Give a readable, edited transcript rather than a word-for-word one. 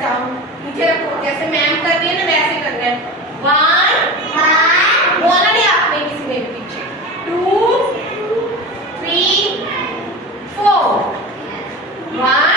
Sound नीचे रखो, जैसे मैम कर रही है ना वैसे करना है। 1 बोला नहीं आपने किसी ने भी पीछे। 2 3 4 1